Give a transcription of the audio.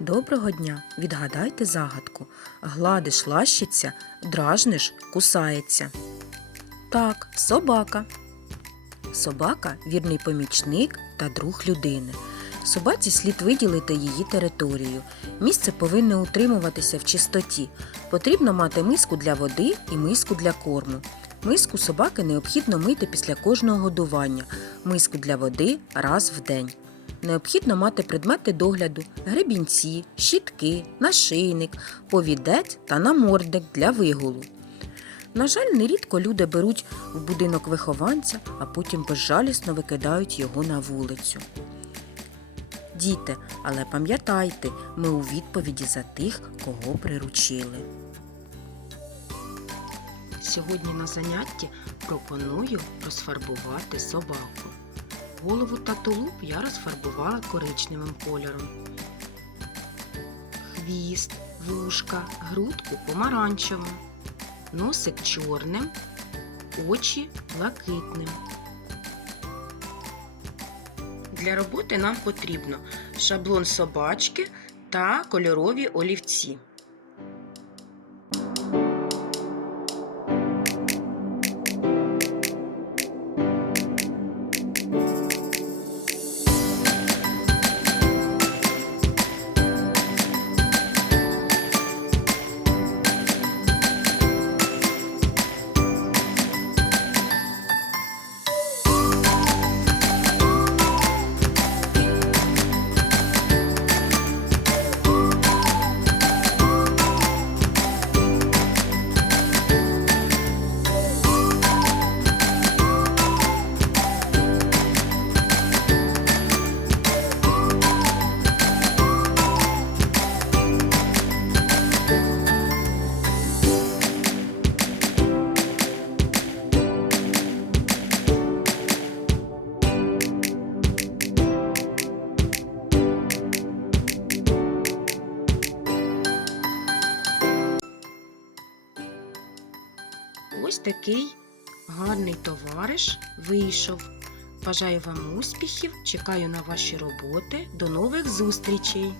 Доброго дня! Відгадайте загадку. Гладиш лащиться, дражниш кусається. Так, собака. Собака вірний помічник та друг людини. Собаці слід виділити її територію. Місце повинне утримуватися в чистоті. Потрібно мати миску для води і миску для корму. Миску собаки необхідно мити після кожного годування, миску для води раз в день. Необхідно мати предмети догляду, гребінці, щітки, нашийник, повідець та намордник для вигулу. На жаль, нерідко люди беруть в будинок вихованця, а потім безжалісно викидають його на вулицю. Діти, але пам'ятайте, ми у відповіді за тих, кого приручили. Сьогодні на занятті пропоную розфарбувати собаку. Голову та тулуб я розфарбувала коричневим кольором. Хвіст, вушка, грудку помаранчевим, носик чорним, очі блакитним. Для роботи нам потрібно шаблон собачки та кольорові олівці. Ось такий гарний товариш вийшов. Бажаю вам успіхів, чекаю на ваші роботи. До нових зустрічей!